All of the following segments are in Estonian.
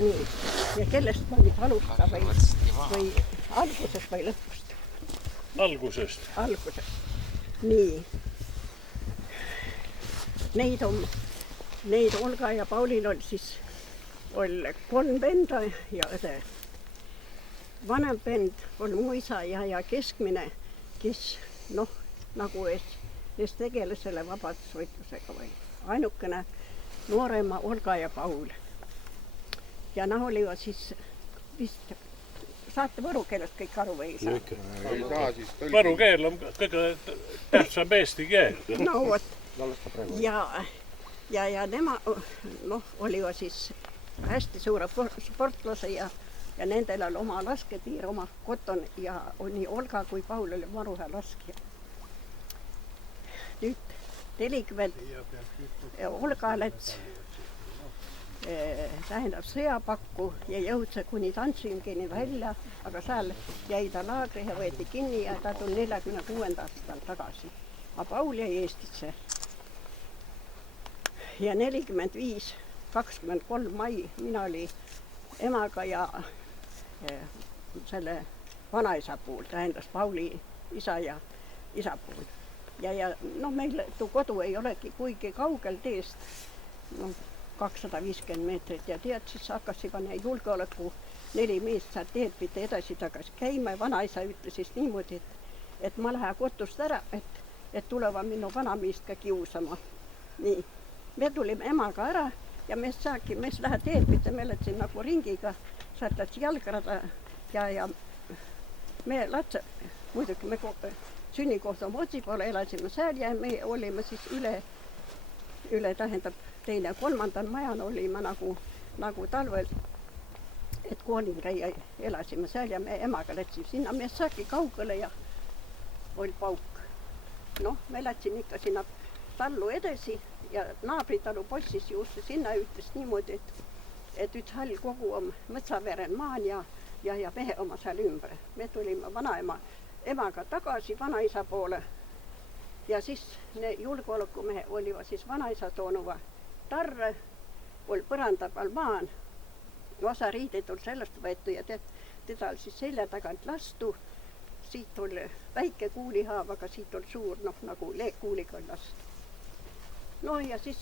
Nii. Ja kellest ma nüüd alustan või algusest või lõpust? Algusest. Nii. Neid Olga ja Paulil oli siis 3 venda ja õde. Vanem vend oli mu isa ja keskmine, kes nagu ees tegeles selle vabadusvõitlusega või ainukene noorema Olga ja Paul. Ja nad olivat siis vist, saate võru keelest kõik aru või ei saa? Võru keel on kõige tähtsam eesti keel. No vot. Ja nema olivat siis hästi suure sportlase ja nendel oli oma lasketiir, oma koton ja nii Olga kui Paul oli maru hea laskja. Nüüd 40 Olga läts tähendab sõjapakku ja jõudse kuni Tantsingeni välja, aga seal jäi ta laagri ja võeti kinni ja ta tuli 46. aastal tagasi. Aga Paul jäi Eestisse. Ja 45, 23 mai mina oli emaga ja selle vanaisa puhul, tähendas Pauli isa ja isa puhul. Ja meil kodu ei olegi kuigi kaugel teest, 250 meetrit ja tead, siis hakkas juba julgeoleku 4 meest seal teed pidi edasi-tagasi käima ja vanaisa ütles siis niimoodi, et ma lähen kotust ära, et tulevad minu vanameest ka kiusama. Nii, me tulime emaga ära ja me lähed teed pidi, me lätsin nagu ringiga, sealt lätsin jalgrada ja me latse, muidugi me sünnikoht oma otsi poole elasime seal ja me olime siis üle tähendab teine ja kolmandal majan olime nagu talvel, et koolil käia elasime seal ja me emaga lätsime sinna, me saaki kaugele ja oli pauk. Me lätsime ikka sinna tallu edasi ja naabritalu possis juurde sinna ütles niimoodi, et üks hall kogu on Mõtsaveren maan ja mehe oma seal ümber. Me tulime vanaema emaga tagasi vanaisa poole ja siis julgeolekumehe oliva siis vanaisa toonuva tarre, oli põranda peal maan, osa riideid oli sellest võetu ja teda oli siis selja tagant lastu, siit oli väike kuulihaav, aga siit oli suur, nagu leekkuuliga oli lastu. Ja siis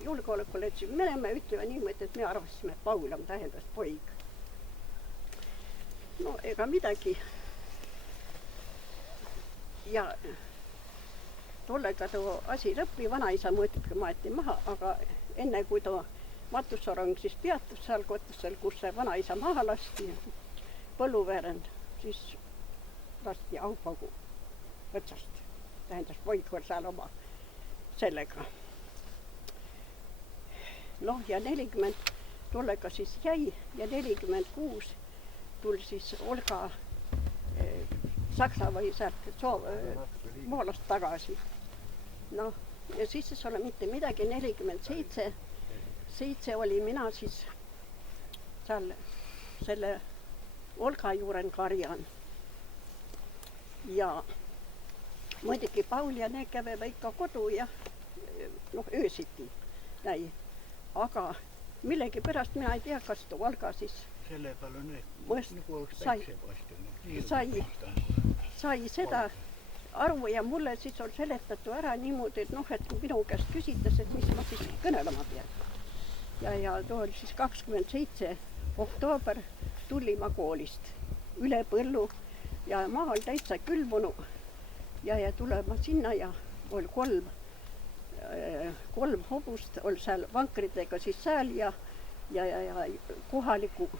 julgeoleku lätsime minema ja ütleme niimoodi, et me arvasime, et Paul on tähendas poig. Ega midagi. Ja tollega too asi lõppi, vanaisa mõõtibki maeti maha, aga enne kui too matussorong siis peatus seal kotusel, kus see vanaisa maha lasti, põlluveerend, siis lasti aupaugu otsast. Tähendas poig oli seal oma sellega. Ja 40 tollega siis jäi ja 46 tuli siis Olga Saksa või sealt Moolast tagasi. Ja siis ei ole mitte midagi, 47 oli mina siis seal selle Olga juuren karjan. Ja muidugi Paul ja need käveva ikka kodu ja öösiti näi. Aga millegi pärast mina ei tea, kas too Olga siis selle peal on nagu oleks päikse paistanud. Sai seda aru ja mulle siis on seletatu ära niimoodi, et minu käest küsitas, et mis ma siis kõnelema pean. Ja too oli siis 27 oktoober tulin ma koolist üle põllu ja maa oli täitsa külmunu ja tulema sinna ja oli 3 hobust oli seal vankritega siis seal ja kohaliku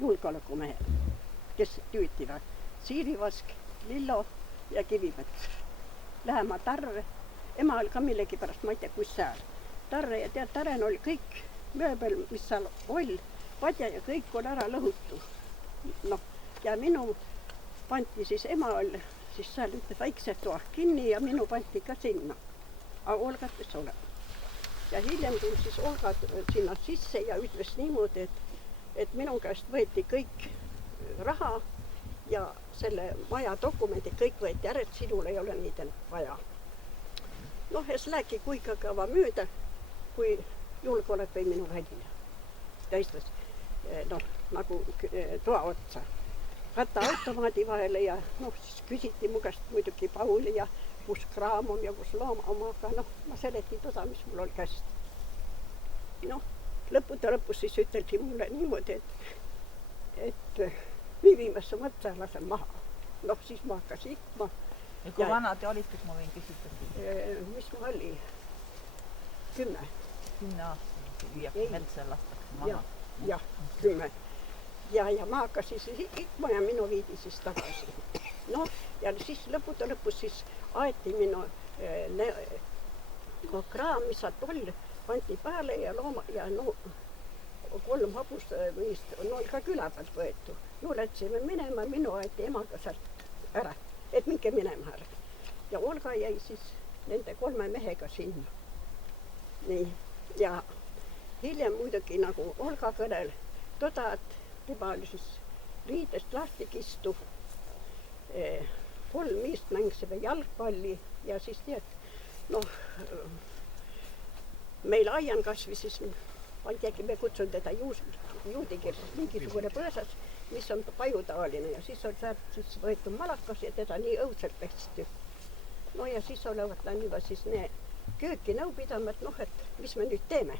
julgeolekumehe, kes tüütivad Siirivask, Lillo ja Kivimets. Lähema Tarre, ema oli ka millegi pärast, ma ei tea, kus seal. Tarre ja tead, Taren oli kõik mööbel, mis seal oli, padja ja kõik oli ära lõhutu. Ja minu panti siis, ema oli siis seal ütle väikse toa kinni ja minu panti ka sinna. Aga Olgates ole. Ja hiljem tuli siis Olga sinna sisse ja ütles niimoodi, et minu käest võeti kõik raha ja selle maja dokumendid kõik võeti ära, et sinul ei ole neid vaja. Ja siis läki kuinka kõva mööda, kui julgeolek või minu välja. Ja istus. noh, nagu toa otsa, rattaautomaadi vahele ja noh, siis küsiti mu käest muidugi Pauli ja kus kraam on ja kus looma oma, aga noh, ma seletin toda, mis mul oli käest. noh, lõppude lõpus siis üteldi mulle niimoodi, et viivimasse mõtsa lasen maha. noh, siis ma hakkasin ikma. ja kui vana te olite, kui ma võin küsida siis? Mis ma oli? 10. 10 aastane, viiakse metsa ja lastakse maha. jah, 10. ja ma hakkasin siis ikma ja minu viidi siis tagasi. noh, ja siis lõppude lõpus siis aeti minu kraam, mis sealt oli, pandi peale ja looma ja no 3 hobust oli ka küla pealt võetud. no läksime minema, minu aeti emaga sealt ära, et minge minema ära. ja Olga jäi siis nende 3 mehega sinna. nii, ja hiljem muidugi nagu Olga kõnel toda, et tema oli siis riidest lahti kistuv. 3 meest mängisime jalgpalli ja siis tead, noh, meil aian kasvi siis, ma ei teagi, me kutsun teda juudikeelses mingisugune põõsas, mis on pajutaoline ja siis on sealt siis võetud malakas ja teda nii õudselt pesti. no ja siis olevat läinud siis kööki nõu pidama, et noh, et mis me nüüd teeme.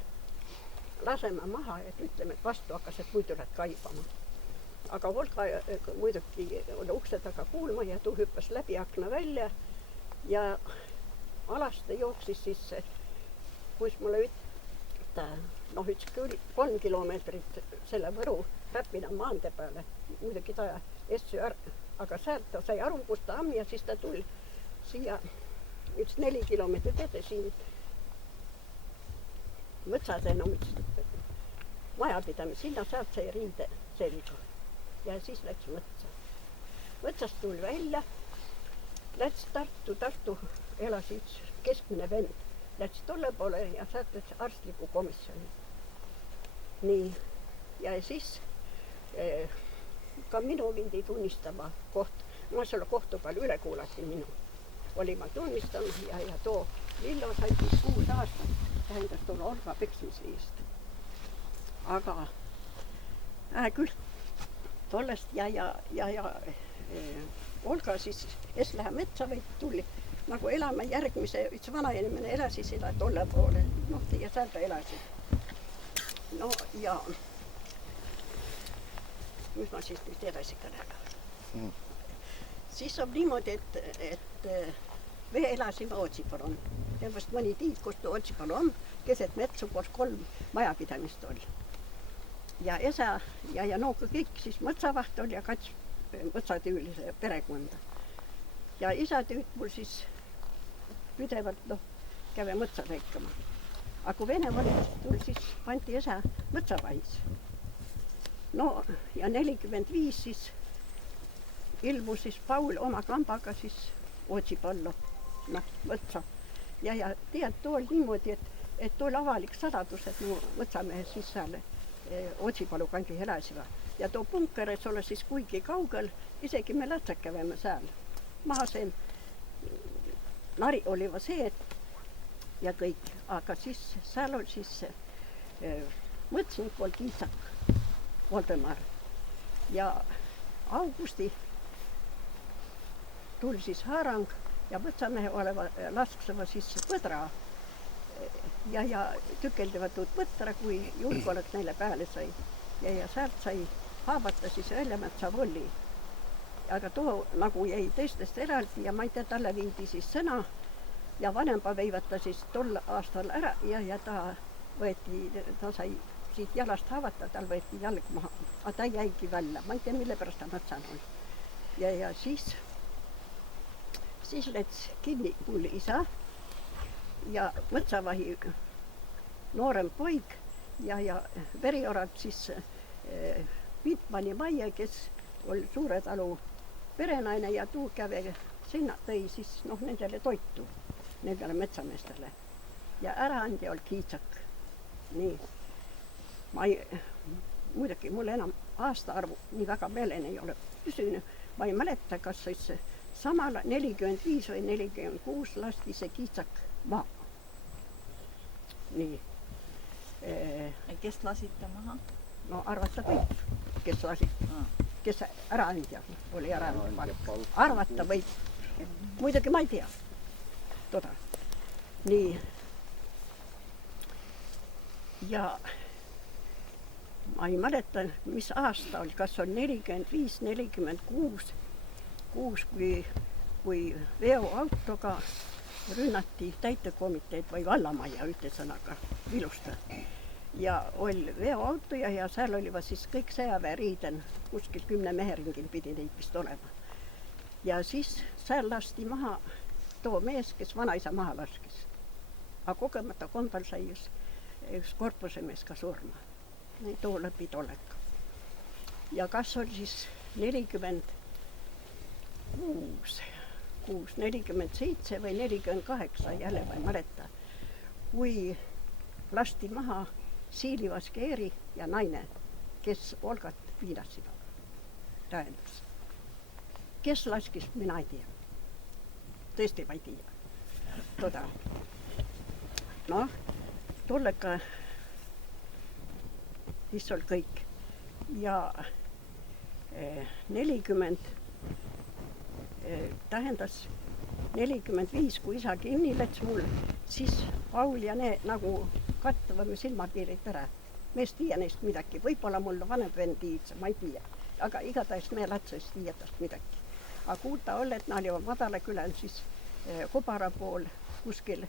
laseme maha, et ütleme, et vastu hakkas, et muidu lähed kaibama. aga Volga muidugi oli ukse taga kuulma ja tuu hüppas läbi akna välja ja Alaste jooksis siis, kus mulle noh, üks 3 kilomeetrit selle Võru Räpina maantee peale, muidugi ta essi aga sealt ta sai aru, kus ta on ja siis ta tuli siia üks 4 kilomeetrit edasi Mõtsaseena majapidamise, sinna sealt sai riide selga ja siis läks Mõtsa. Mõtsast tuli välja, läks Tartu elas üks keskmine vend, läks tolle poole ja sealt läks arstliku komisjoni. nii, ja siis ka minu vindi tunnistama ma selle kohtu peal üle kuulati minu. oli ma tunnistama ja too Lillo sai 6 aastat, tähendas tolle Olga peksmise eest. aga küll tollest ja Olga siis Eslähe metsa tuli nagu elama järgmise, üks vanainimene elasi seda tolle poole, noh, ja seal ta elasi. no ja mis ma siis nüüd edasi kõnelen. siis on niimoodi, et me elasime Otsipalon. Tõenäoliselt mõni tiid, kus Otsipalon keset metsa, kus 3 majapidamist oli. ja esa ja no kõik siis mõtsavaht oli ja kats mõtsatöölise perekonda. ja isa tüüd mul siis pidevalt, noh, käve mõtsa lõikama. aga kui Vene valitsus tuli, siis pandi esa mõtsavahis. no ja 45 siis ilmus siis Paul oma kambaga siis Otsipallo, noh, Mõtsa. ja tead, too oli niimoodi, et too oli avalik saladus, et mu mõtsamehed siis seal Otsipalu kandi elasivad. ja too punkeres ole siis kuigi kaugel, isegi me lätsad käveme seal. maha see nari oli see, ja kõik, aga siis seal oli siis mõtsnik oli Kiisak, Voldemar. ja augusti tuli siis haarang ja mõtsamehe oleva laskseva siis põdra ja tükeldivad tuud põtra, kui julgeolek neile peale sai. ja sealt sai haavata siis Väljametsa volli. aga too nagu jäi teistest eraldi ja ma ei tea, talle viidi siis sõna ja vanempa veivata siis tol aastal ära ja ta sai siit jalast haavata, tal võeti jalg maha, aga ta jäigi välja, ma ei tea, mille pärast ta mõtsan oli. ja siis läks kinni mul isa ja mõtsavahi noorem poig ja veriorad siis Vitmani Maie, kes oli Suure talu perenaine ja tuu käve sinna tõi siis noh, nendele toitu, nendele metsameestele. ja äraandja oli Kiitsak. nii, muidugi mul enam aastaarvu nii väga meelen ei ole püsinud, ma ei mäleta, kas siis samal 45 või 46 lasti see Kiitsak maha. nii. kes lasite maha? no arvata võib, kes lasi, kes äraandja oli äraandja. Arvata võib. Muidugi ma ei tea toda. Nii. Ja ma ei mäleta, mis aasta oli, kas on 45, 46, kui veoautoga rünnati täitekomiteed või vallamajja ühtesõnaga Vilusta. Ja oli veoauto ja seal olivat siis kõik sõjaväeriiden, kuskil 10 mehe ringil pidi neid vist olema. Ja siis seal lasti maha too mees, kes vanaisa maha laskis. Aga kogemata kombel sai üks korpuse mees ka surma. Too lõpi tollega. Ja kas oli siis 46, 47 või 48, jälle ma ei mäleta, kui lasti maha Siilivas Keeri ja naine, kes Olgat piinasid tähendas. Kes laskis, mina ei tea. Tõesti ma ei tea. Toda. Noh, tollega siis oli kõik. Ja 40 tähendas 45, kui isa kinni läks mul, siis Paul ja ne nagu kattavame silmapiirid ära. Meest tiia neist midagi. Võib-olla mul vanem vend tiidse, ma ei tea. Aga igatahes me lätsest tiietast midagi. Aga kuulta oli, et nad oli Madala külän siis Kobara pool kuskil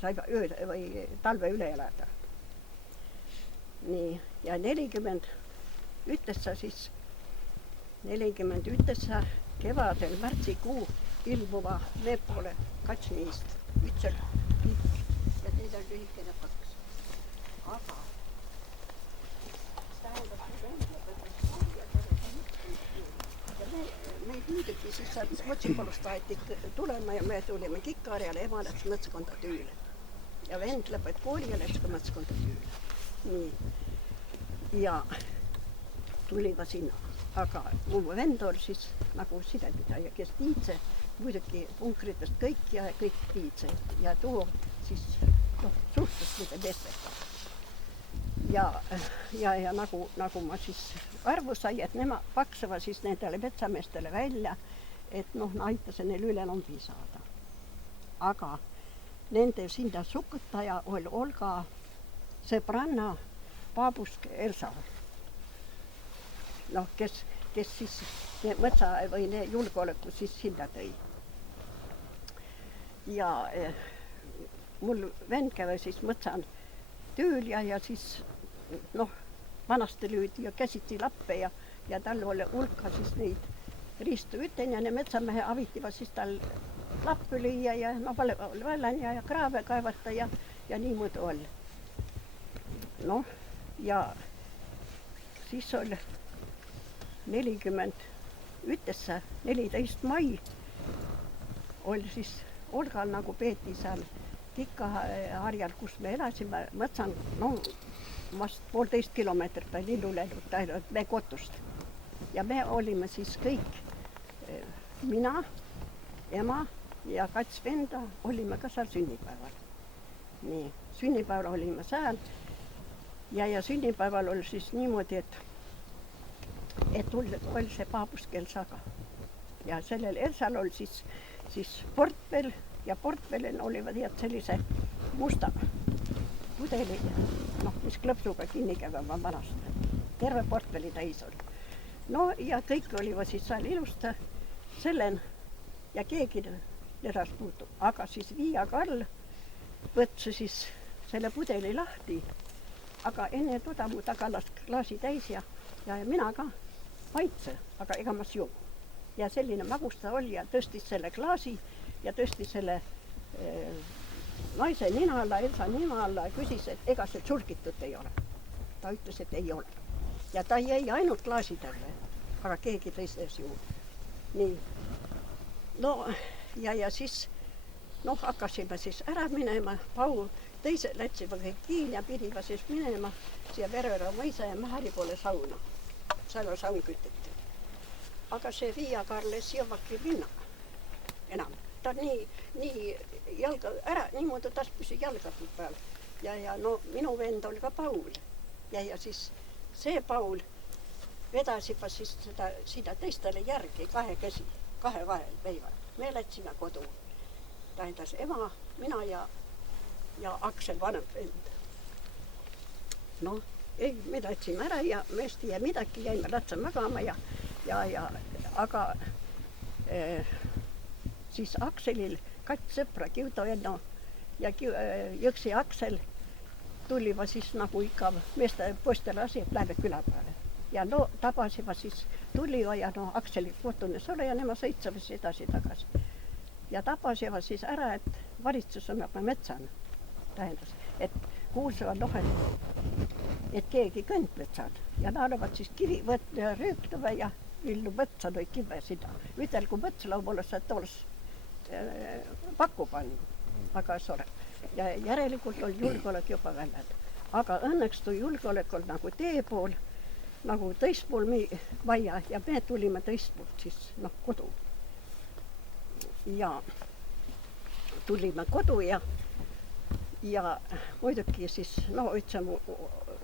sai talve üle elada. Nii, ja 40 ütessa siis, 40 ütessa kevadel märtsikuu ilmuva me poole katsniist. Üks oli pikk ja teine oli lühikene paks. Aga tähendab, meid muidugi siis sealt Motsipolust taheti tulema ja me tulime Kikkarjale, ema läks mõtskonda tüüle. Ja vend lõpet kooli ja läks ka mõtskonda tüüle. Nii. Ja tulime sinna. Aga mu vend oli siis nagu sidepidaja, kes tiidse, muidugi punkritest kõik ja kõik tiidse. Ja too siis suhtes mida meestega. Ja nagu ma siis arvu sai, et nema paksava siis nendele metsameestele välja, et aitasin neil üle lombi saada. Aga nende sinna sukutaja oli Olga sõbranna Paabusk Elsa. Kes siis mõtsa või julgeoleku siis sinna tõi. Ja mul vend käve siis mõtsan tööl ja siis vanasti lüüdi ja käsitsi lappe ja tal oli hulka siis neid riistu üten ja ne metsamehe avitiva siis tal lappu lüüa ja vallan ja kraave kaevata ja niimoodi oli. Ja siis oli 40 ütessä 14 mai oli siis Olgal nagu peeti seal Kikkaharjal, kus me elasime, mõtsan, vast 1,5 kilomeetrit tai Lillulennut tai me kotust. Ja me olime siis kõik, mina, ema ja 2 venda olime ka seal sünnipäeval. Nii, sünnipäeval olime seal ja sünnipäeval oli siis niimoodi, et oli see Paabusk Elsaga. Ja sellel Elsal oli siis portfell ja portfellil olivad sellise musta pudeli, mis klõpsuga kinni käivama vanast. Terve portfelli täis oli. Ja kõik olivad siis seal ilusta sellen ja keegi edas puutu. Aga siis Viia Karl võtsi siis selle pudeli lahti, aga enne toda mu tagalas klaasi täis ja mina ka maitse, aga ega ma sju. Ja selline magusta oli ja tõstis selle klaasi ja tõstis selle naise nina alla, Elsa nina alla ja küsis, et ega see sulgitud ei ole. Ta ütles, et ei ole. Ja ta jäi ainult klaasidele, aga keegi tõstes juurde. Nii. Ja siis hakkasime siis ära minema. Paul teise lätsime kõik kiin ja pidime siis minema siia Verera mõisa ja Mähäri poole sauna. Seal on saun kütiti. Aga see Viia Karl ei jõuagi minna enam. Ta nii jalga ära, niimoodi tas püsi jalgatud peal. Ja minu vend oli ka Paul. Ja siis see Paul vedas juba siis seda teistele järgi kahekesi, kahe vahel veivad. Me läksime kodu. Tähendas ema, mina ja Aksel vanem vend. Noh, ei, me läksime ära ja me ei tea midagi, jäime latsa magama aga siis Akselil kats sõpra Kiudo-Enno ja Jõksi Aksel tuliva siis nagu ikka meeste poistele asi, et lähme küla peale. Ja no tabasiva siis tuliva ja no Akseli kodunes ole ja nema sõitsava siis edasi-tagasi. Ja tabasiva siis ära, et valitsus on juba metsana. Tähendas, et kuulsava noh, et keegi kõnd metsad ja nad olevat siis kivi võtnud rüüklava ja villu võtsa lõi kive sinna. Ütel, kui mõtselaumolle sa tools pakku pannu, aga sole. Ja järelikult oli julgeolek juba väljad. Aga õnneks tuli julgeolek oli nagu tee pool, nagu tõispool vaja ja me tulime tõispoolt siis kodu. Ja tulime kodu ja muidugi siis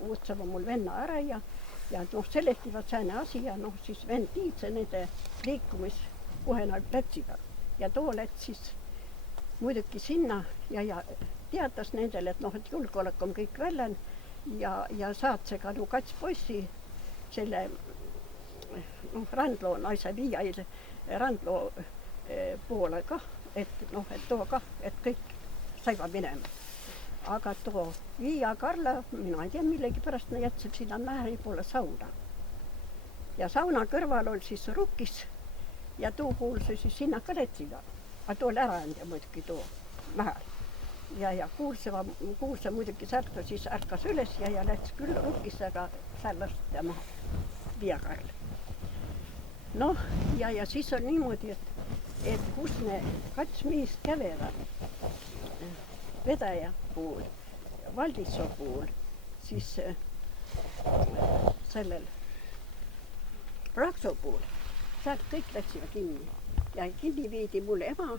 uudsama mul venna ära ja seletivad sääne asi ja siis vend tiidse nende liikumis kohe plätsiga. Ja too läks siis muidugi sinna ja teatas nendele, et julgeolek on kõik väljan ja saatse ka kats poissi selle Randloo naise viiail Randloo poole kah, et too kah, et kõik saiva minema. Aga too Viia Karla, mina ei tea millegi pärast, jätseb sinna mäe poole sauna. Ja sauna kõrval oli siis rukkis ja too kuulsi siis sinna ka letsiga. Aga too oli ära enda muidugi too mäel. Ja kuulse muidugi särka siis ärkas üles ja läks küll rukkis, aga seal lasti maha Viia Karla. Noh, ja siis on niimoodi, et kus me kats miist kävevad, vedaja puhul, Valdissoo puhul, siis sellel Raksoo puhul, sealt kõik läksime kinni. Ja kinni viidi mul ema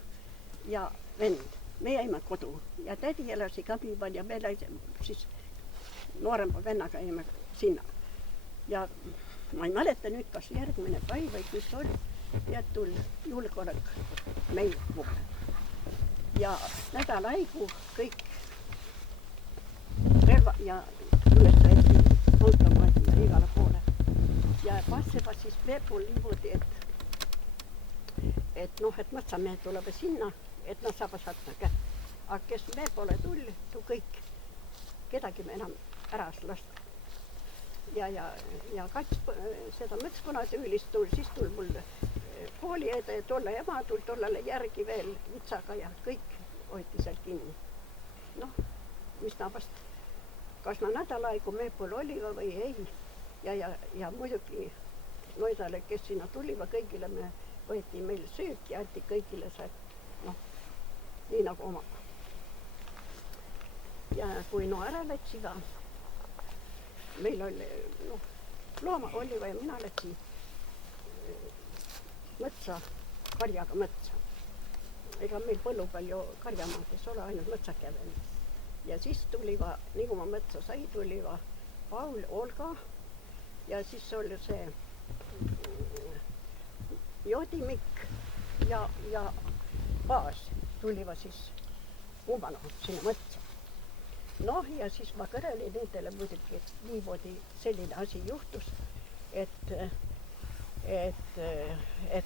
ja vend. Me jäime kodu ja tädi elasi Kabival ja me läksime siis noorema vennaga jäime sinna. Ja ma ei mäleta nüüd, kas järgmine päev või kus oli, ja tuli julgeolek meil puhul. Ja nädal aigu kõik relva ja üles võeti automaati ja igale poole. Ja passeba siis me pool niimoodi, et mõtsamehed tuleb sinna, et nad saavad satma kätt. Aga kes me poole tuli, tuu kõik, kedagi me enam ära lasta. Ja kats seda mõtspunatüülist tuli, siis tuli mul kooli eda ja tolle ema tuli tollele järgi veel vitsaga ja kõik hoiti seal kinni. Noh, mis na vast, kas na nädal aigu me pool oliva või ei. Ja muidugi noidale, kes sinna tuliva, kõigile me võeti meil söök ja anti kõigile see, nii nagu oma. Ja kui ära lätsiga, meil oli, looma oliva ja mina läksin mõtsa, karjaga mõtsa. Ega meil põllu palju karjamaad ei ole, ainult mõtsa käven. Ja siis tuliva, nii kui ma mõtsa sai, tuliva Paul, Olga ja siis oli see Jodimik ja Baas tuliva siis Umano sinna mõtsa. Noh, ja siis ma kõrelin nendele muidugi, et niimoodi selline asi juhtus, et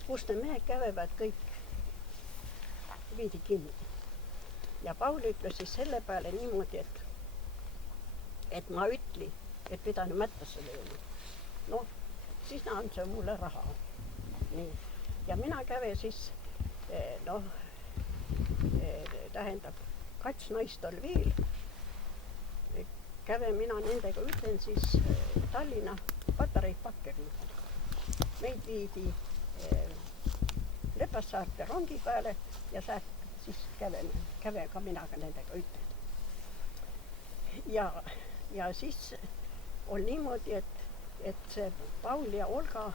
kus ne mehed kävevad, kõik viidi kinni. Ja Paul ütles siis selle peale niimoodi, et ma ütli, et pidanu mättasse lööma. Noh, siis na andse mulle raha. Nii. Ja mina käve siis, tähendab, kats naist oli veel. Käve mina nendega ütlen siis Tallinna Patarei Pakkerni. Meid viidi Lepassaarte rongi peale ja sealt siis käve ka minaga nendega ütlen. Ja siis oli niimoodi, et see Paul ja Olga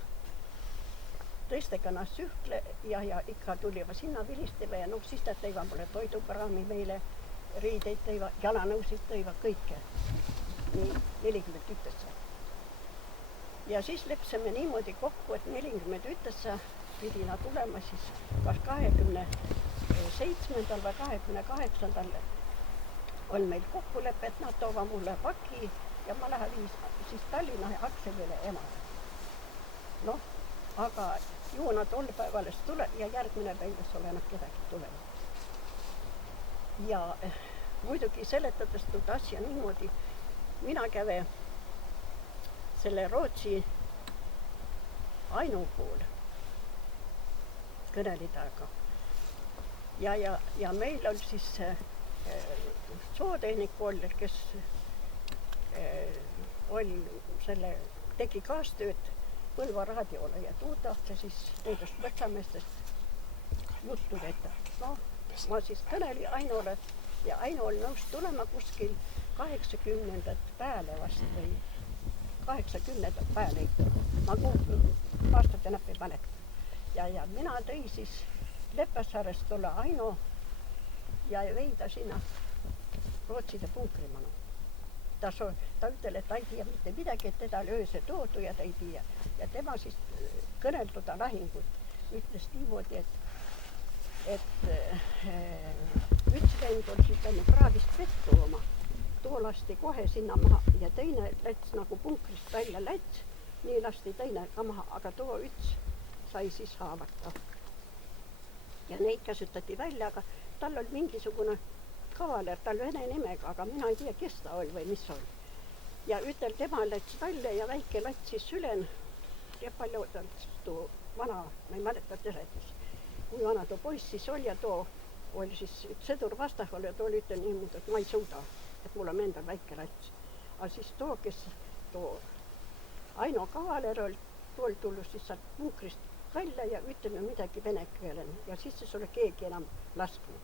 tõistega nad sühtle ja ikka tuliva sinna vilisteva ja siis ta tõiva mulle toiduprogrammi meile, riideid tõiva, jalanõusid tõiva, kõike. Nii 40 tüttesse. ja siis leppisime niimoodi kokku, et 41 pidi nad tulema siis kas 27. või 28. on meil kokkulepe, et nad toovad mulle paki ja ma lähen siis Tallinna ja Akselile emale. Noh, aga ju nad tol päeval tule ja järgmine päev ole nad kedagi tulevad. Ja muidugi seletades tuud asja niimoodi, mina käve selle Rootsi Ainu poole kõnelidaga. Ja meil oli siis sootehnik oli, kes tegi kaastööd Põlva raadioole ja tuu tahti siis nendest metsameestest juttu võtta. No, ma siis kõneli Ainole ja Aino oli nõus tulema kuskil 80. peale vast või 80. peale ikka. Ma aastat enam ei mäleta. Ja mina tõi siis Leppäsaarest tulla Aino ja vei ta sinna Rootside punkrimanu. Ta ütel, et ta ei tea mitte midagi, et teda oli ööse toodu ja ta ei tea. Ja tema siis kõnelduda lahingut ütles niimoodi, et üks vend oli siis läinud kraavist vett tooma. Too lasti kohe sinna maha ja teine läts nagu punkrist välja läts, nii lasti teine ka maha, aga too üks sai siis haavata. Ja neid käsutati välja, aga tal oli mingisugune kavaler, tal vene nimega, aga mina ei tea, kes ta oli või mis oli. Ja ütel tema läts välja ja väike lats siis sülen ja palju too vana, ma ei mäleta teretis, kui vana too poiss siis oli ja too oli siis üks sõdur vastahol ja too oli ütel niimoodi, et ma ei suuda, et mul on endal väike lats. Aga siis too, kes too Aino kavaler oli, too oli tulnud siis sealt punkrist välja ja ütelnud midagi vene keelen ja siis ei ole keegi enam lasknud.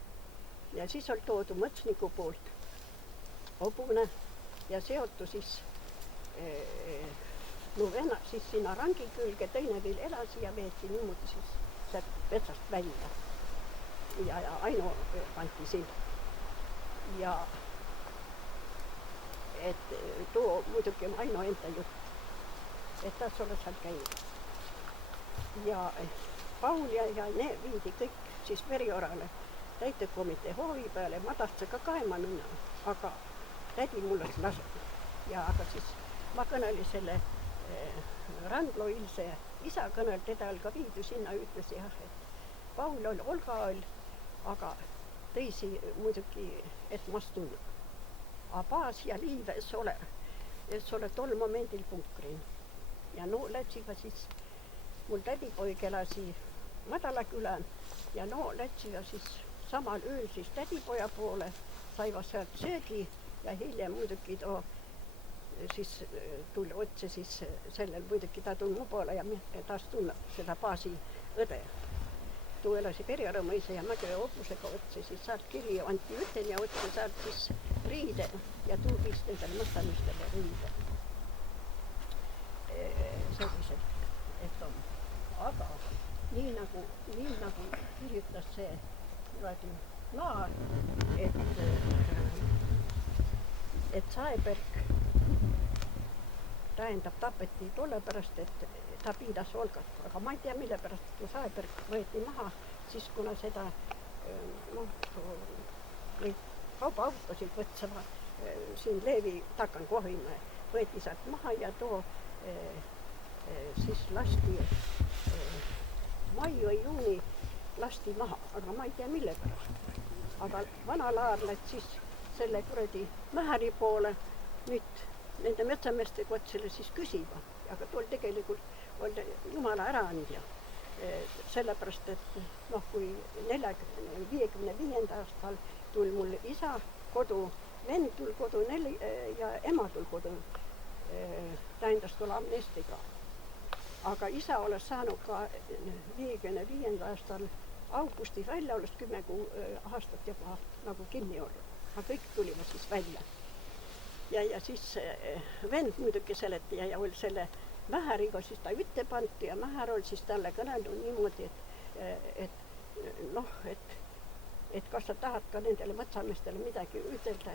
Ja siis oli toodu mõtsniku poolt hobune ja seotu siis mu venna siis sinna rangi külge, teine veel elasi ja veeti niimoodi siis sealt metsast välja. Ja Aino panti sinna. Ja et too muidugi on Aino enda jutt, et ta ole seal käinud. Ja Paul ja ne viidi kõik siis Veriorale täitekomitee hoovi peale, ma tahtsin ka kaema minna, aga tädi mulle laseb. Ja aga siis ma kõneli selle Randlo Ilse isa kõnel, teda oli ka viidu sinna, ütles jah, et Paul oli, Olga oli, aga teisi muidugi, et ma tulnud. A Baas ja Liiv es ole tol momendil punkrin. Ja no lätsiga siis, mul tädipoig elasi Madalakülän ja no lätsiga siis samal ööl siis tädipoja poole, saiva sealt söögi ja hiljem muidugi too siis tuli otse siis sellel muidugi ta tuli mu poole ja taas tunneb seda Baasi õde. Tuu elasi Perjarõmõise ja Mägöö opusega otse, siis sealt kiri anti üten ja otse sealt siis riide ja tuu viis nendele mõstamistele riide. Sellised, et on. Aga nii nagu kirjutas see Naar, et Saeberg tähendab tapeti tolle pärast, et ta piidas Olgat, aga ma ei tea, mille pärast Saeberg võeti maha, siis kuna seda neid kaubaautosid võtsama siin Leevi takan Kohimäe võeti sealt maha ja too siis lasti mai või juuni lasti maha, aga ma ei tea, mille pärast. Aga vana Laar läks siis selle kuradi Mähäri poole nüüd nende metsameeste otsile siis küsima. Aga tol tegelikult oli Jumala äraandja. Sellepärast, et kui 55. aastal tuli mul isa kodu, vend tuli kodu ja ema tuli kodu. Tähendas tuli amnestiga. Aga isa oleks saanud ka 55. aastal augustis välja, oleks 10 aastat juba nagu kinni olnud. Aga kõik tulime siis välja. Ja siis vend muidugi seleti ja oli selle Mähäriga siis ta ütte panti ja Mähär oli siis talle kõnelnud niimoodi, et kas sa tahad ka nendele mõtsameestele midagi ütelda,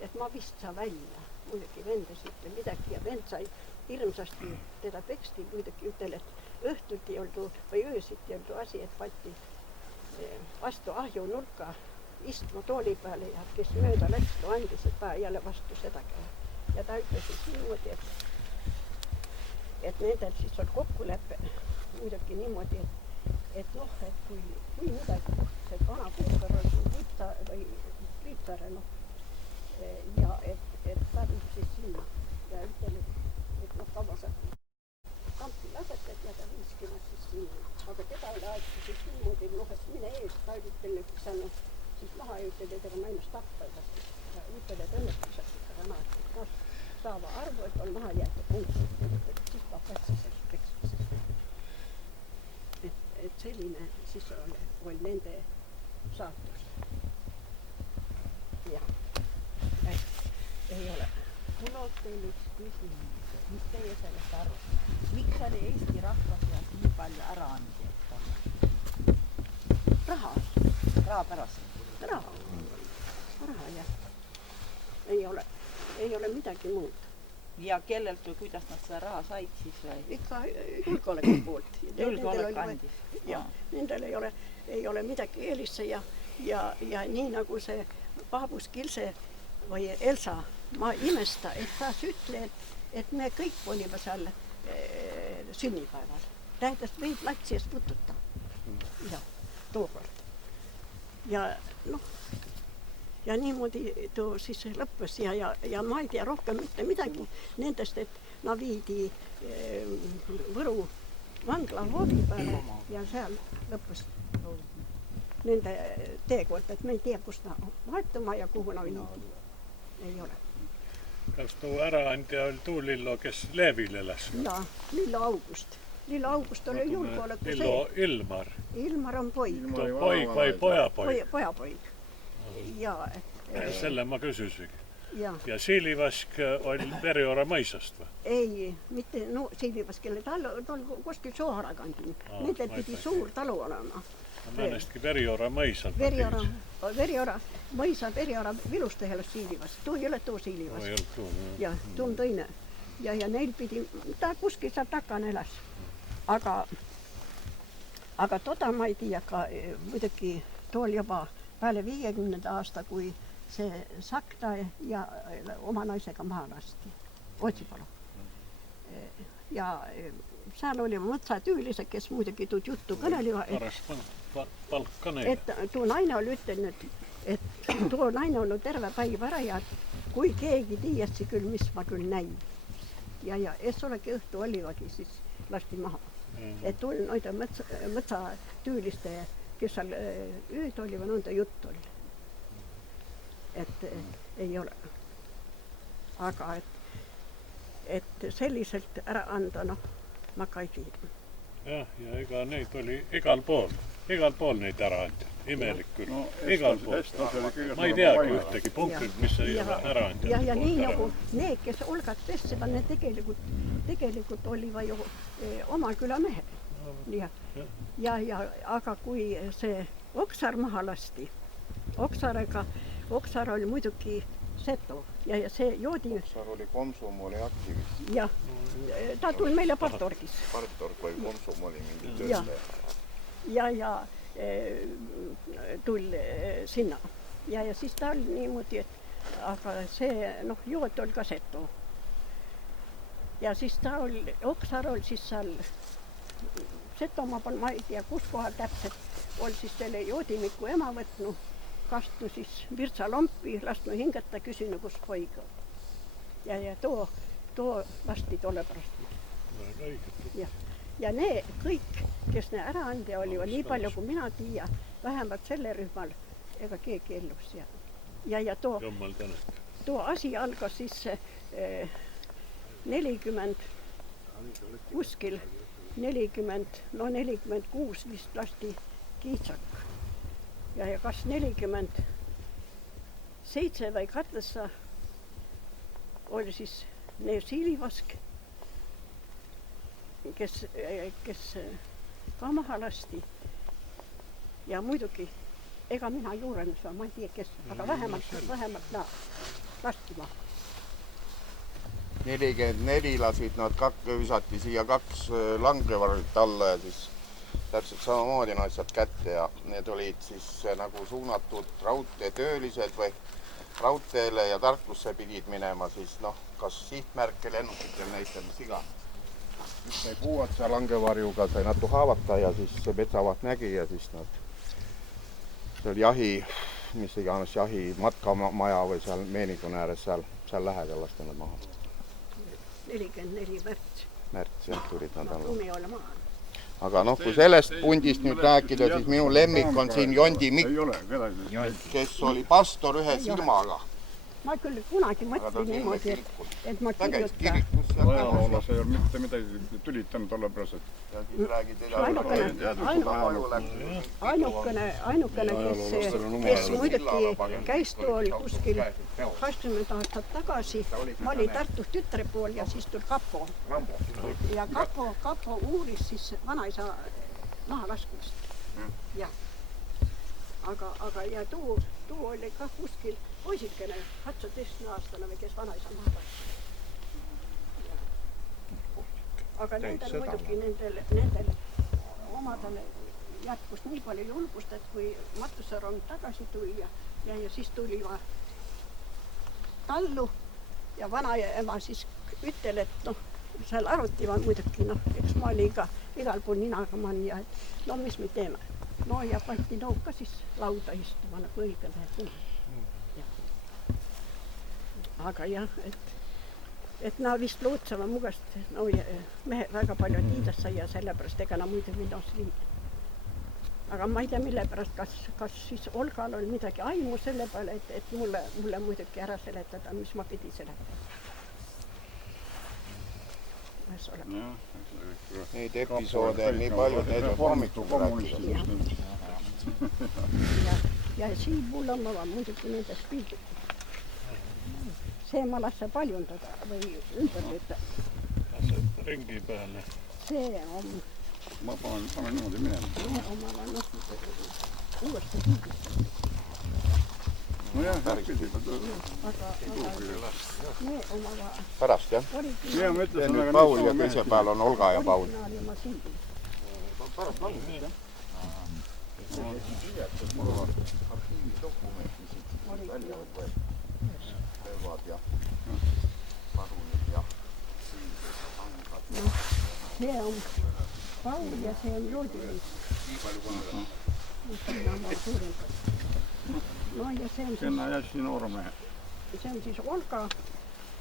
et ma vist saa välja. Muidugi vendes ütle midagi ja vend sai hirmsasti teda peksti, muidugi ütel, et õhtuti ei oldu või öösiti ei oldu asi, et pandi vastu ahjunurka istma tooli peale ja kes mööda läks, too andis, et ta jälle vastu seda käe. Ja ta ütles siis niimoodi, et nendel siis on kokkulepe muidugi niimoodi, et noh, et kui midagi, see vana kuukar on Priitsare, noh, ja et ta viib siis sinna ja ütel, et noh, kaua sa kampi lasetad ja ta viiskima siis sinna. Aga teda oli aegsi siis niimoodi, noh, et mine ees, ta ütel, et sa noh, siis maha ütel, et ega ma ennast tappa ei tahtnud. Ja ütel, et õnnetuseks, aga noh, saava arvu, et on maha jäetud punkt, et siis ma patsiselt peksmisest. Et selline siis oli nende saatus. Jah, ei ole. Mul on teil üks küsimus, mis teie sellest arvate? Miks oli Eesti rahva seas nii palju äraandjaid olnud? Raha. Raha pärast. Raha, jah. Ei ole midagi muud. Ja kellelt või kuidas nad seda raha said siis või? Ikka julgeoleku poolt. Julgeolek andis. Jah, nendel ei ole midagi eelisse ja nii nagu see Paabus Kilse või Elsa, ma imesta, et taas ütle, et me kõik olime seal sünnipäeval. Tähendab, võid latsi eest pututa. Jah, tookord. Ja noh, ja niimoodi too siis lõppes ja ma ei tea rohkem mitte midagi nendest, et nad viidi Võru vangla hoovi peale ja seal lõppes nende teekord, et me ei tea, kus nad vahetuma ja kuhu nad viidi. Ei ole. Kas too äraandja oli Tuulillo, kes Leevile läks? Jaa, Lillo August. Lillo August oli julgeoleku see. Lillo Ilmar. Ilmar on poig. Too poig vai pojapoig? Pojapoig. Jaa. Selle ma küsisin. Ja Siilivask oli Veriora mõisast või? Ei, mitte Siilivaskele, tal kuskil Soohara kandil. Nendel pidi suur talu olema. Ma mõnestki Veriora mõisalt. Veriora mõisa, Veriora Vilustehelas Siilivask. Tuu ei ole tuu Siilivask. Ja tuu on tõine. Ja neil pidi, ta kuskil seal takan elas. Aga toda ma ei tea ka muidugi tool juba peale 50. aasta, kui see Sakta ja oma naisega maha lasti, Otsipalu. Ja seal oli mõtsatüülised, kes muidugi tuud juttu kõneliva, et tuu naine oli ütelnud, et tuu naine oli terve päiv ära ja kui keegi tiiesti küll, mis ma küll näin. Ja es olegi õhtu olivagi, siis lasti maha. Et tuu noida mõtsatüüliste, kes seal ööd oli või nõnda jutt oli. Et ei ole. Aga et selliselt ära anda, noh, ma ka ei tea. Jah, ja ega neid oli igal pool neid ära anda. Imelik küll, igal pool. Ma ei teagi ühtegi punktit, mis ei ole ära anda. Ja nii nagu need, kes Olgat pestivad, need tegelikult oliva ju oma küla mehed. Aga kui see Oksar maha lasti, Oksar oli muidugi seto ja see joodi... Oksar oli Komsomoli aktivist. Jah, ta tuli meile partorgis. Partorg või Komsom oli mingi tööle. Ja tuli sinna. Ja siis ta oli niimoodi, et aga see, noh, jood oli ka seto. Ja siis ta oli, Oksar oli siis seal Setomaa, ma ei tea, kus kohal täpselt, oli siis selle joodimiku ema võtnu, kastu siis virtsa lompi, lastnu hingata, küsinu, kus poig on. Ja too lasti tolle pärast. Ja need kõik, kes ne äraandja oli, nii palju kui mina tiia, vähemalt selle rühmal, ega keegi ellus. Ja too asi algas siis 40, kuskil 46 vist lasti Kiitsak. Ja kas 47 või 8 oli siis Siilivask, kes ka maha lasti. Ja muidugi, ega mina juurenes, ma ei tea, kes, aga vähemalt lasti maha. 44 lasid nad visati siia 2 langevarjut alla ja siis täpselt samamoodi nad said kätte ja need olid siis nagu suunatud raudteetöölised või raudteele ja Tartusse pidid minema siis kas sihtmärke lennukitel näitab mis iga. Üks sai puuatsa langevarjuga, sai natu haavata ja siis metsavaht nägi ja siis see oli jahi, mis iganes jahi matkamaja või seal Meenikon ääres seal lähedal lasti nad maha. 44 märts. Märts jah, tulid nad alla. Tumi olla maha. Aga kui sellest pundist nüüd rääkida, siis minu lemmik on siin Jondi Mikk, kes oli pastor ühe silmaga. Ma küll kunagi mõtlesin niimoodi, et ma kirjutan. Ajaloolas ei ole mitte midagi tülitanud olla pärast. Ainukene, kes muidugi käis tool kuskil 20 aastat tagasi, ma olin Tartus tütre pool ja siis tuli Kapo. Ja Kapo uuris siis vanaisa maha laskmist. Aga ja tuu oli ka kuskil poisikene, 18-aastane või kes vanaisa maha laskis. Aga nendel muidugi, nendel omadel jätkus nii palju julgust, et kui matusarong tagasi tuli ja siis tuli tallu ja vanaema siis ütel, et seal arvuti muidugi, eks ma olin ka igal pool ninaga mann ja et mis me teeme. Ja pandi ka siis lauda istuma nagu õige mehe. Aga jah, et nad vist lootsama mugast, mehe väga palju tiidas sai ja sellepärast ega muidu minus liid. Aga ma ei tea, mille pärast, kas siis Olgal oli midagi aimu selle peale, et mulle muidugi ära seletada, mis ma pidi seletama. Neid episoode on nii palju, need on hommikul rääkida. Ja siin mul on muidugi nendest pildid. See ma lase paljundada või ümber ütle. Ringi peale. See on... Ma panen niimoodi minema. Omava uuesti pildistada. No jah, pärast jah? Ja ma ütlesin, nüüd Paul ja teise peal on Olga ja Paul. Pärast lagus jah? Mul on arhiividokumenti siit välja võetud. Relvad ja padrunid ja angad. See on Paul ja see on Joodiliis. Siin on suuremad. No ja see on siis Olga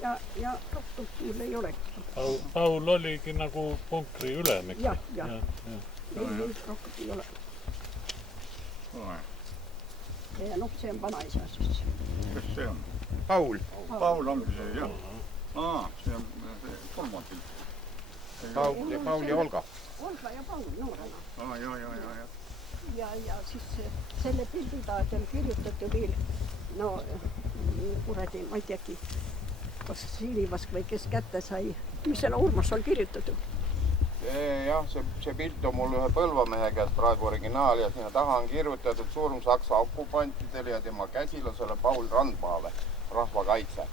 ja rohtuks mul ei olegi. Paul oligi nagu punkri ülem, eks? Jah. Ei, rohtuks ei ole. Ja see on vanaisa siis. Kes see on? Paul. Paul ongi see, jah. See on kolmandilt. Paul ja Olga. Olga ja Paul noorena. Ja. Ja siis selle pildi taad on kirjutatud veel, kuradi, ma ei teagi, kas Sinivask või kes kätte sai, mis selle Urmas on kirjutatud? Jah, see pilt on mul ühe Põlvamehe käest praegu originaal ja sinna taha on kirjutatud suurm Saksa okupantidele ja tema käsilasele Paul Randmaale, rahvakaitse.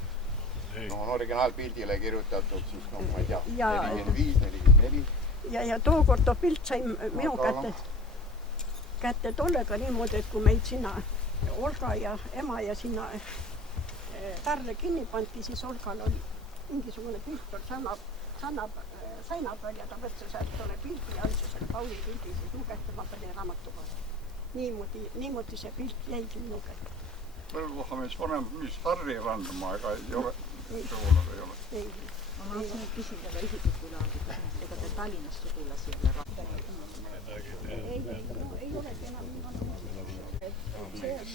On originaalpildile kirjutatud siis, ma ei tea, 45, 44. Ja tookord too pilt sai minu kätte tollega niimoodi, et kui meid sinna Olga ja ema ja sinna Pärle kinni panti, siis Olgal oli mingisugune pilt seina peal ja ta võttis selle pildi ja andis selle Pauli pildi siis lugetama pani raamatuga. Niimoodi see pilt jäigi minu kätte. Põlvamees vanem, mis Harri Randmaa, ega ei ole? Ei ole. Ei. Ma tahtsin küsida ka isiklikku laadi küsimust, ega te Tallinnast sugulasi ei ole? Ei olegi enam. See on